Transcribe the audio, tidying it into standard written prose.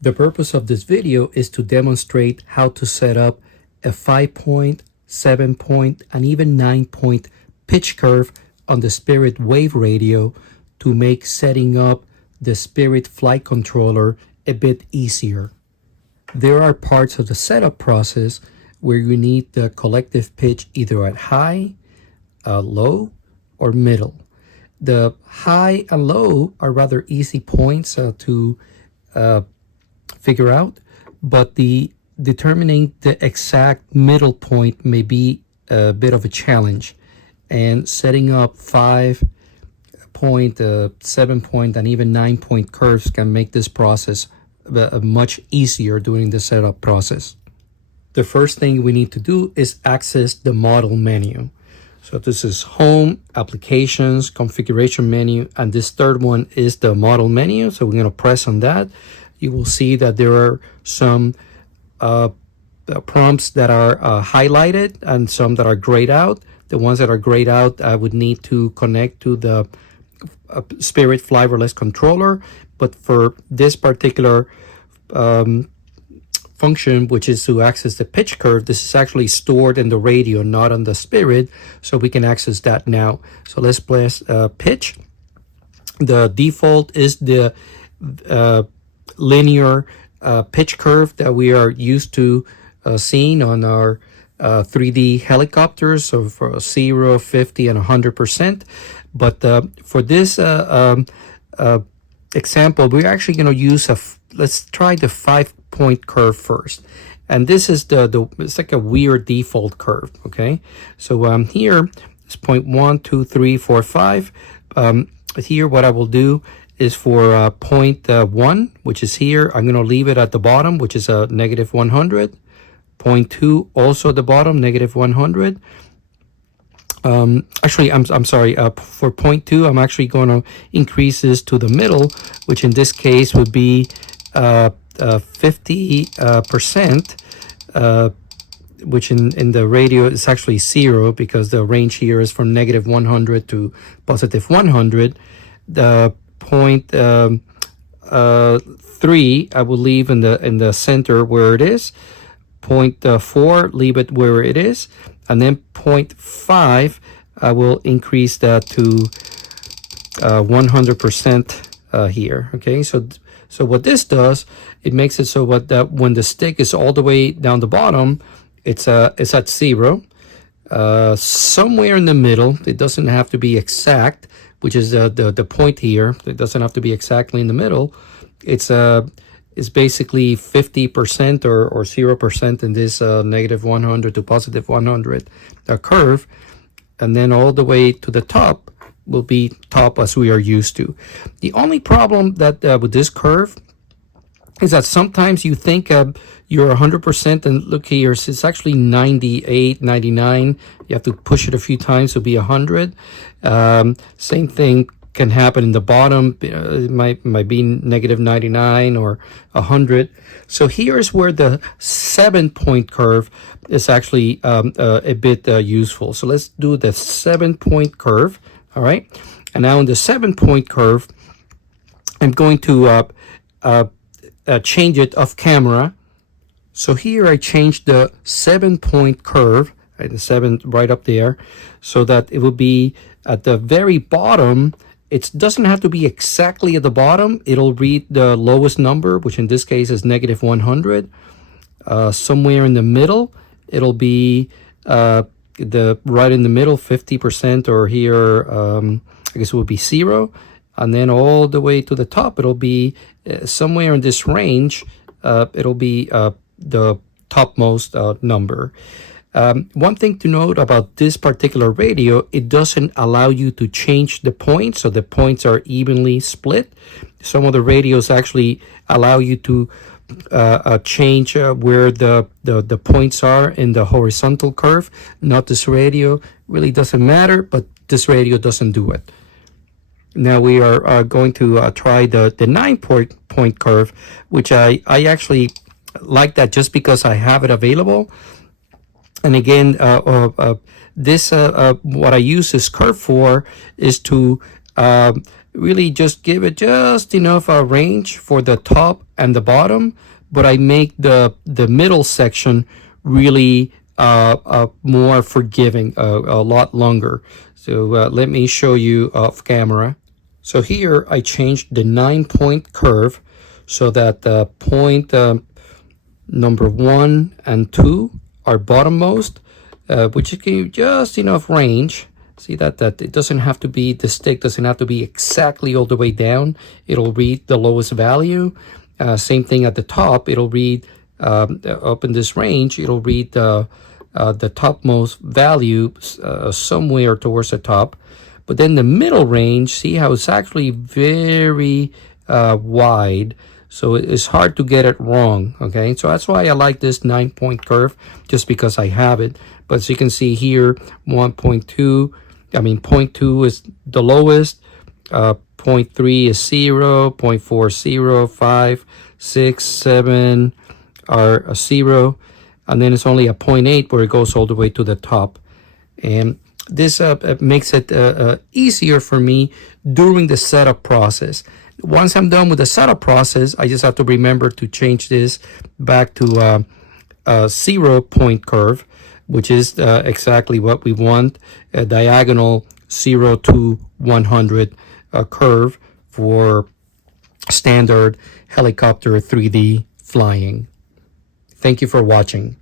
The purpose of this video is to demonstrate how to set up a 5-point, 7-point, and even 9-point pitch curve on the Spirit Wave radio to make setting up the Spirit flight controller a bit easier. There are parts of the setup process where you need the collective pitch either at high, low, or middle. The high and low are rather easy points to figure out, but the determining the exact middle point may be a bit of a challenge, and setting up 5-point, 7-point, and even 9-point curves can make this process much easier during the setup process. The first thing we need to do is access the model menu. So this is Home, Applications, Configuration menu, and this third one is the model menu. So we're going to press on that. You will see that there are some prompts that are highlighted and some that are grayed out. The ones that are grayed out, I would need to connect to the Spirit Fliverless controller. But for this particular function, which is to access the pitch curve, this is actually stored in the radio, not on the Spirit, so we can access that now. So let's press pitch. The default is the linear pitch curve that we are used to seeing on our 3D helicopters, so for 0, 50, and 100%. But for this example, we're actually going to use let's try the 5-point curve first. And this is it's like a weird default curve, okay? So here is point 1, 2, 3, 4, 5. Here what I will do is for point 1, which is here, I'm going to leave it at the bottom, which is a negative 100. Point 2, also at the bottom, negative 100. Actually, I'm sorry, for point 2, I'm actually going to increase this to the middle, which in this case would be 50%, which in the radio is actually 0, because the range here is from negative 100 to positive 100. The point 3, I will leave in the center where it is. Point 4, leave it where it is. And then point 5, I will increase that to 100% here. Okay, so what this does, it makes it so that when the stick is all the way down the bottom, it's at 0. Somewhere in the middle, it doesn't have to be exact, which is the point here. It doesn't have to be exactly in the middle. It's basically 50% or 0% in this negative 100 to positive 100 curve, and then all the way to the top will be top as we are used to. The only problem that with this curve is that sometimes you think you're 100%, and look here, it's actually 98, 99. You have to push it a few times to be 100. Same thing can happen in the bottom. It might be negative 99 or 100. So here's where the 7-point curve is actually a bit useful. So let's do the 7-point curve. All right. And now in the 7-point curve, I'm going to change it off camera. So here I changed the 7-point curve, right, the 7 right up there, so that it will be at the very bottom. It doesn't have to be exactly at the bottom. It'll read the lowest number, which in this case is negative 100. Somewhere in the middle, it'll be right in the middle, 50%, or here, I guess it would be 0. And then all the way to the top, it'll be somewhere in this range. It'll be the topmost number. One thing to note about this particular radio, it doesn't allow you to change the points, so the points are evenly split. Some of the radios actually allow you to change where the points are in the horizontal curve. Not this radio. Really doesn't matter, but this radio doesn't do it. Now we are going to try the 9-point curve, which I actually like that just because I have it available. And again, this what I use this curve for is to really just give it just enough range for the top and the bottom, but I make the middle section really more forgiving, a lot longer. So let me show you off camera. So here I changed the 9-point curve so that the point number 1 and 2 are bottommost, which give you just enough range. See that it doesn't have to be, the stick doesn't have to be exactly all the way down. It'll read the lowest value. Same thing at the top. It'll read up in this range. It'll read the topmost value somewhere towards the top. But then the middle range, see how it's actually very wide. So it's hard to get it wrong, okay? So that's why I like this 9-point curve, just because I have it. But as you can see here, 1.2, I mean 0.2 is the lowest, 0.3 is 0, 0.4, 0, 5, 6, 7 are a 0, and then it's only a 0.8 where it goes all the way to the top. And this makes it easier for me during the setup process. Once I'm done with the setup process, I just have to remember to change this back to a 0-point curve, which is exactly what we want, a diagonal 0 to 100 curve for standard helicopter 3D flying. Thank you for watching.